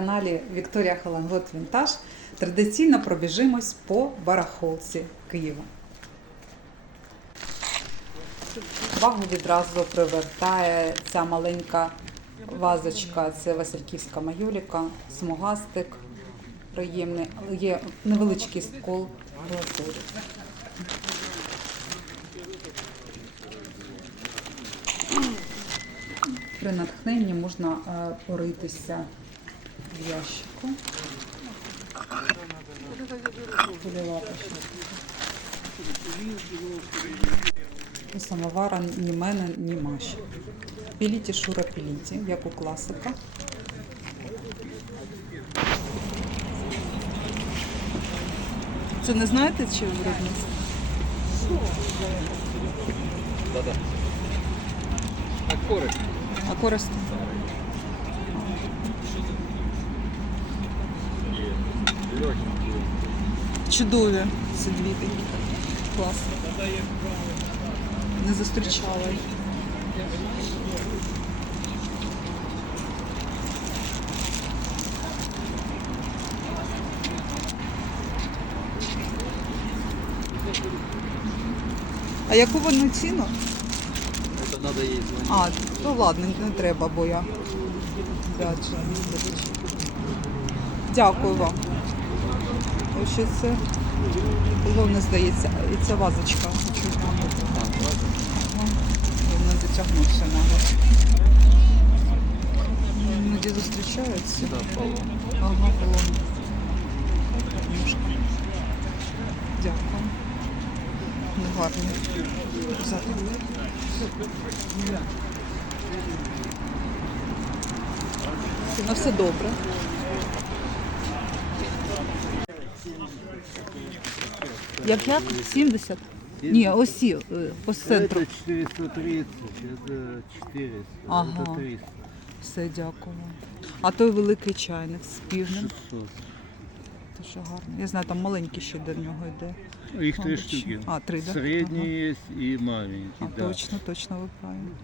Каналі Вікторія Халангот Вінтаж. Традиційно пробіжимось по барахолці Києва. Увагу відразу привертає ця маленька вазочка. Це Васильківська майоліка, смугастик приємний, але є невеличкий скол глазурі. При натхненні можна е, поритися в ящику. І самовара ні мене, ні Маші. Піліті шура піліті, як у класика. Це не знаєте, чи виробництво? Да-да. А користь? А користь? Чудові ці дві такі. Клас. Не зустрічала їх. А яку вони ціну? Это надо ей звонить. А, то ладно, не треба, бо я. Дякую вам. Ще це головне здається. І ця вазочка. Хочу глянути. А, правда? Ага. Я Не дотягнувся навіть. Іноді зустрічаються. Ага, полон. Ножка. Дякую. Зараз. На все добре. Як як? 70? Ні, осі е, по центру. Это 430, это 400, Ага. это 300, Все, дякую. А той великий чайник з півнем. 600. Дуже гарно. Я знаю, там маленький ще до нього йде. Их три Мабуть, штуки. А, три, да? Средний есть и маленький, А, да. точно, точно ви правильно.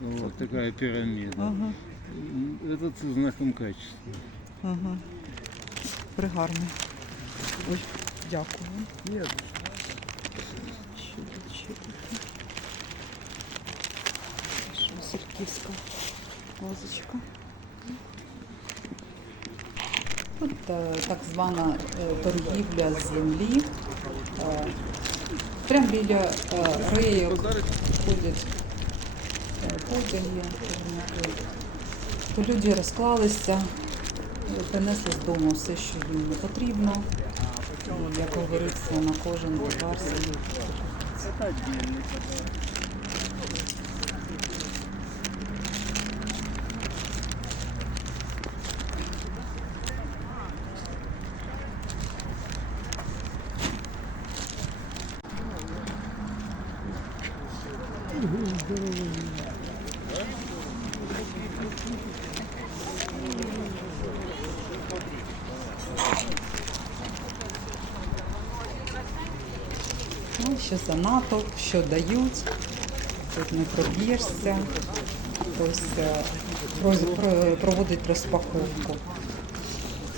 Ну, Вот такая пирамида. Ага, М, Этот со знаком качества. ага. Пригарний. Ой, дякую. Що, Васильківська вазочка. Тут е, так звана е, торгівля землі. Е, Прямо біля рейок ходять е, То люди розклалися, принесли з дому все, що їм не потрібно. Як говориться, на кожен товар свій. Ну, що за натовп, що дають, тут не проб'єшся. Ось е, про- проводить розпаковку.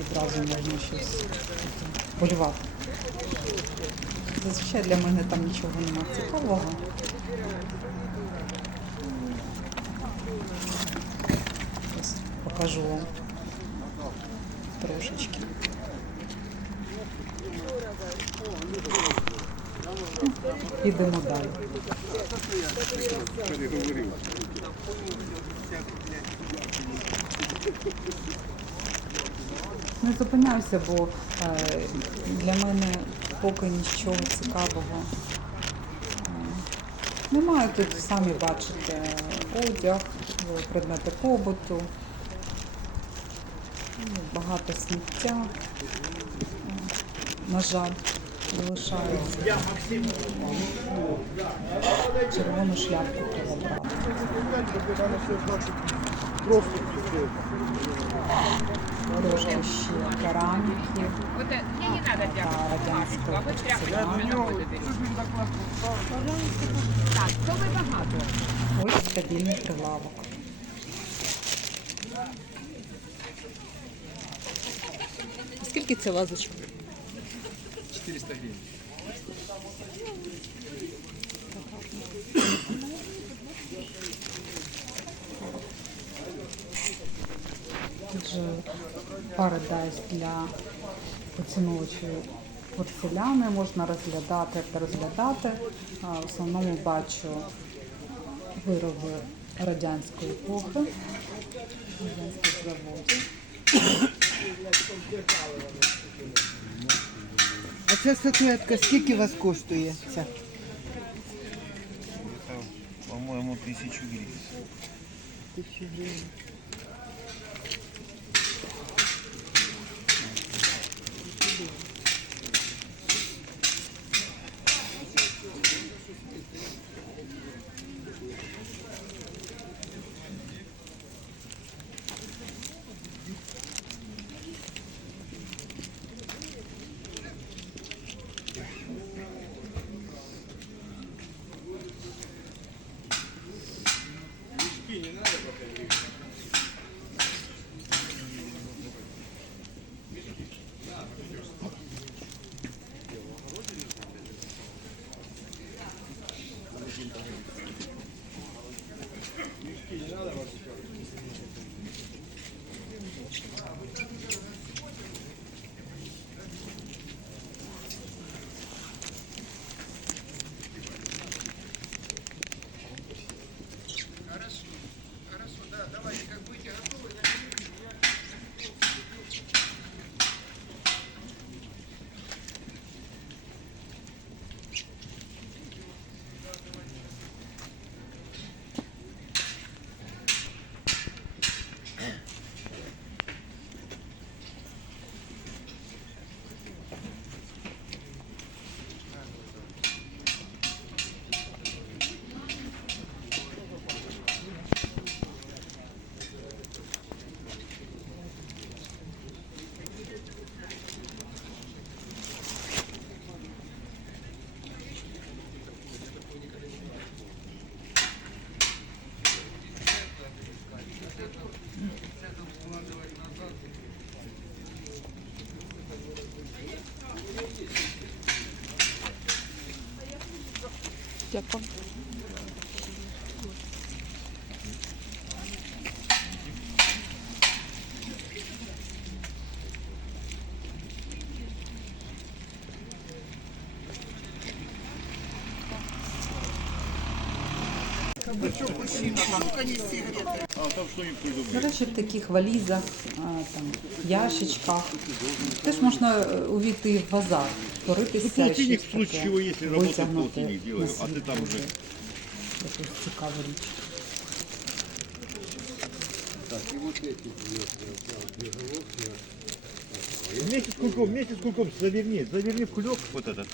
Відразу можна щось полювати. Зазвичай для мене там нічого немає цікавого. Ось покажу вам трошечки. Підемо далі. Не зупиняюся, бо е, для мене поки нічого цікавого. е, Немає тут, самі бачите, одяг, е, предмети побуту, багато сміття, на жаль, залишається. Червону шляпку треба брати. Трошки ще кераміки та радянського порцеляну. Ось стабільний прилавок. Скільки ця вазочка? 400 гривен. Отже, парадайз для поціновувачів порцеляни можна розглядати та розглядати. В основному бачу вироби радянської епохи, радянських заводів. А ця статуетка скільки вас коштує? Ця? По-моему, тысячу гривен. Тисячу гривень. Дякую. Речі, в таких валізах, там, ящичках. Теж можна е, увійти в базар, поритися, полтинник щось в случае таке, чего, если работать, витягнути полтинник на делаю, а ты світ там уже якусь цікаву річ. Вместе с кульком, вместе с кульком заверни, заверни в кулек вот этот.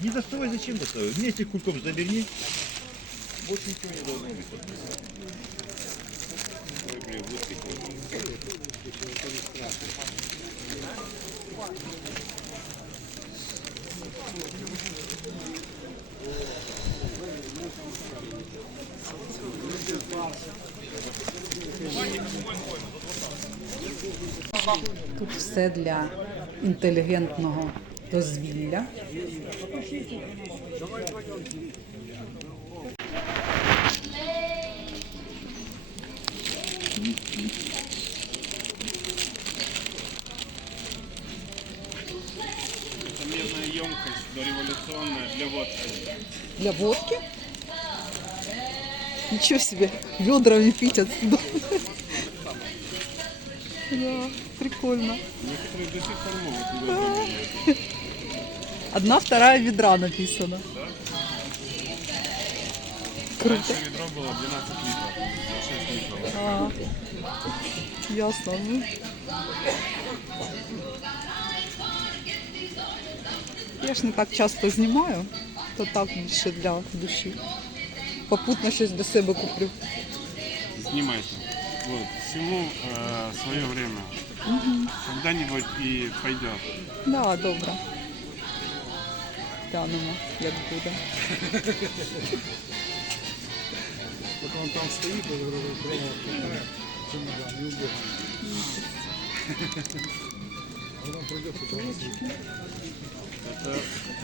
Не доставай, зачем доставай? Вместе с кульком заверни. Больше ничего не должно быть. Ой, блин, вот какой. Тут все для інтелігентного дозвілля. Это дореволюционная для водки. Для водки? Ничего себе, ведрами пить отсюда. Да, прикольно. Некоторые до сих пор могут заменять. Одна, вторая ведра написано. Круто. Раньше ведро было 12 литров, 6 литров. А, ясно. Ну. Я ж не так часто знімаю, то так більше для душі. Попутно щось до себе куплю. Снимайте. Вот. Всему э, свое время. Когда-нибудь и пойдет. Да, добре. Глянемо, як буде. он там стоит, чемодан, не убегает. Это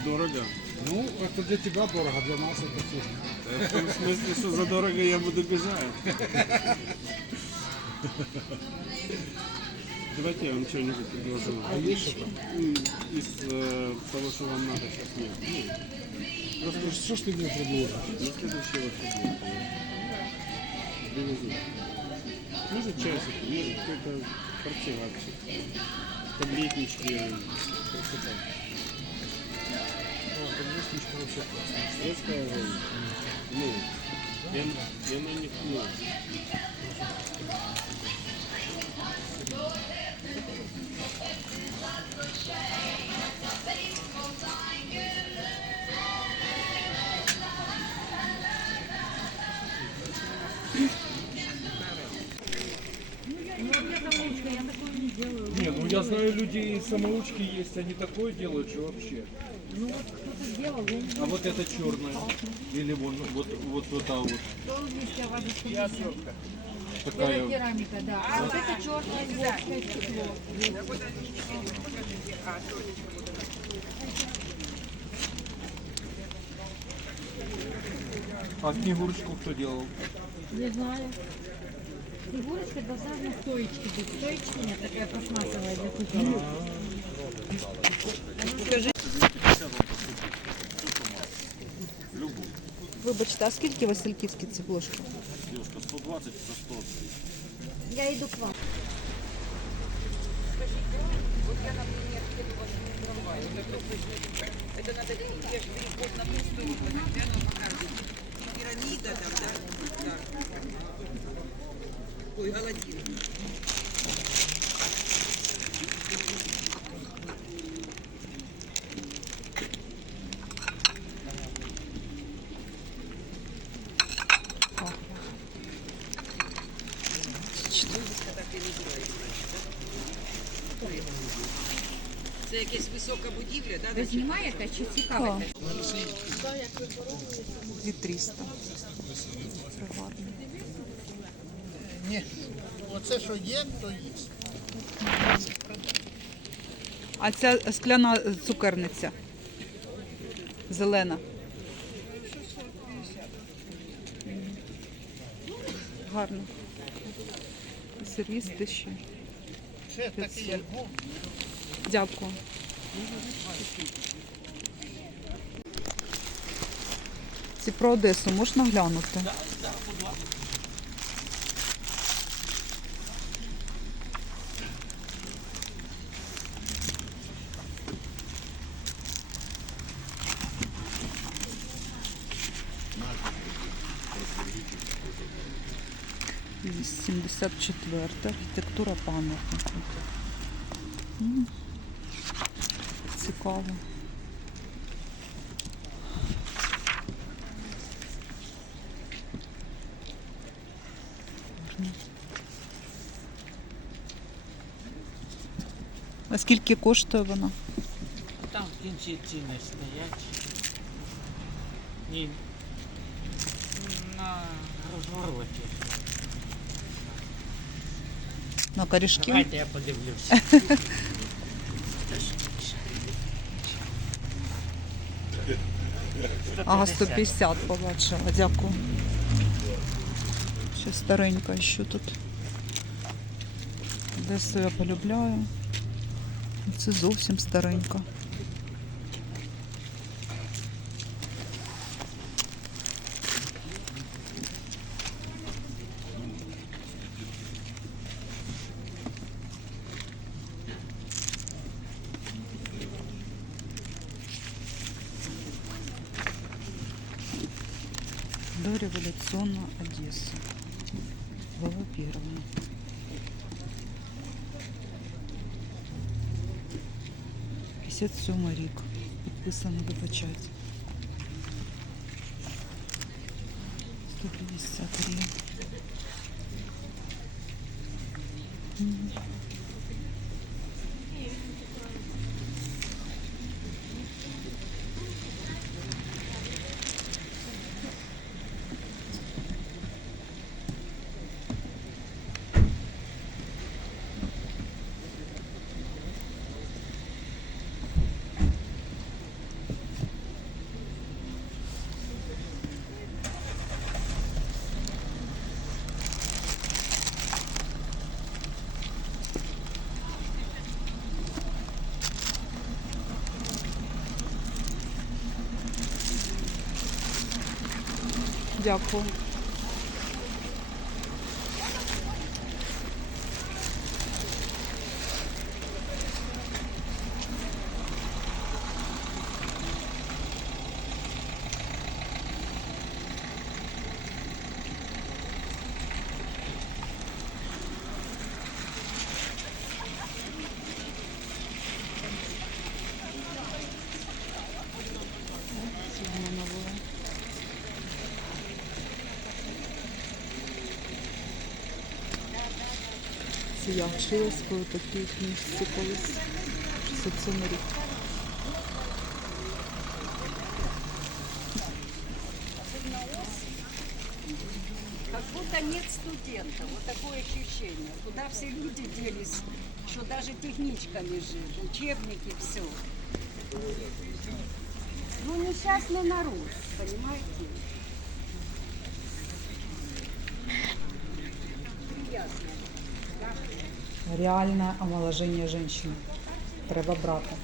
дорого. Ну, это для тебя дорого, для нас это цена. Э, В смысле, что за дорого я буду бежать. Давайте я вам что-нибудь предложу. А есть что-то? Из э, того, что вам надо сейчас нет. Ну, что ж ты мне предложишь? на следующий выходной. Привезу. Может часик, может какой-то портсигарчик. Таблетнички. Красота. Таблеточка вообще огонь. Ну, я, на них, Не, ну я знаю, люди и самоучки есть, они такое делают, что вообще. Ну вот кто-то сделал, я не А вот это черное. Или вон, вот, вот, вот та вот. знаю, вместе вазочка. Такая. керамика, да. А вот это черное гладкое стекло. А снегурочку кто делал? Не знаю. Фигурочка должна на стоечке быть. Стоечки нет, такая пластмассовая для кухни. Вибачте, а скільки васильківські ці плошки? Я иду к вам. Це висока будівля, да? Ви знімаєте чи цікавите? 2300. Приватний. Ні, оце що є, то є. А ця скляна цукерниця. Зелена. Гарно. Сервіс тисячі. Це такий. Дякую. Ці про Одесу можна глянути? Сімдесят четверта архітектура пам'ятника. М, Цікаво. А скільки коштує вона? Там в кінці ціни стоять. Ні. На розвороті. На корішки? Давайте я подивлюся. Ага, 150 побачила, дякую. Ще старенька, що тут. Десь я полюбляю. Це зовсім старенька. Дореволюционная Одесса. Глава первая. Пятьдесят сьомий рік. Підписано до печаті. 150 Дякую. Сьогодні Це я вчилась, коли такі книжці колись. 67 рік. Как будто нет студентов. Вот такое ощущение. Куда все люди делись, что даже техничка лежит, учебники, все. Ну, несчастный народ, понимаете? Реальне омоложення жінки. Треба брати.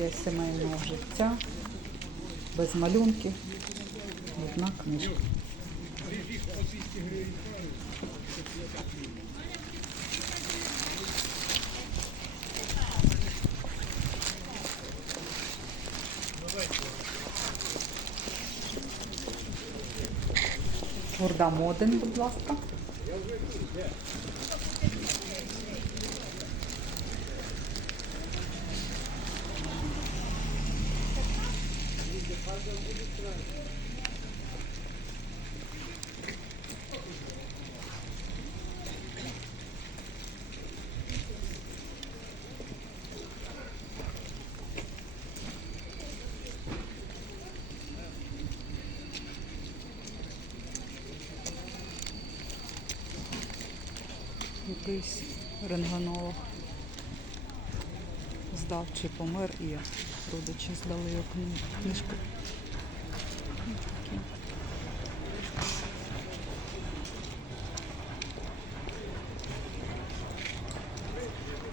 Психологія сімейного життя. Без малюнків. Одна книжка. Горда Моден, будь ласка. Якийсь рентгенолог здав чи помер і родичі здали кни- книжку.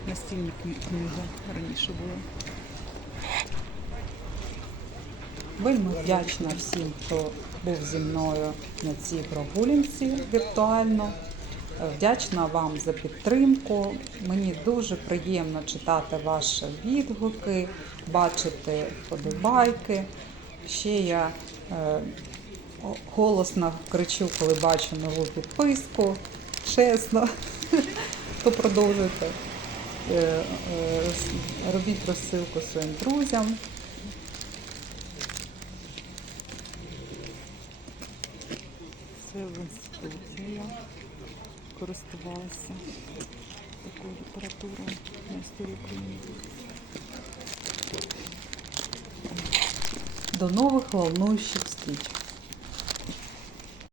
Настільні кни- книги раніше були. Вельми вдячна всім, хто був зі мною на цій прогулянці віртуально. Вдячна вам за підтримку. Мені дуже приємно читати ваші відгуки, бачити вподобайки. Ще я е, голосно кричу, коли бачу нову підписку. Чесно, то продовжуйте. Е, е, Робіть розсилку своїм друзям. користувалася такою літературою на історію України. До нових волнуючих встреч!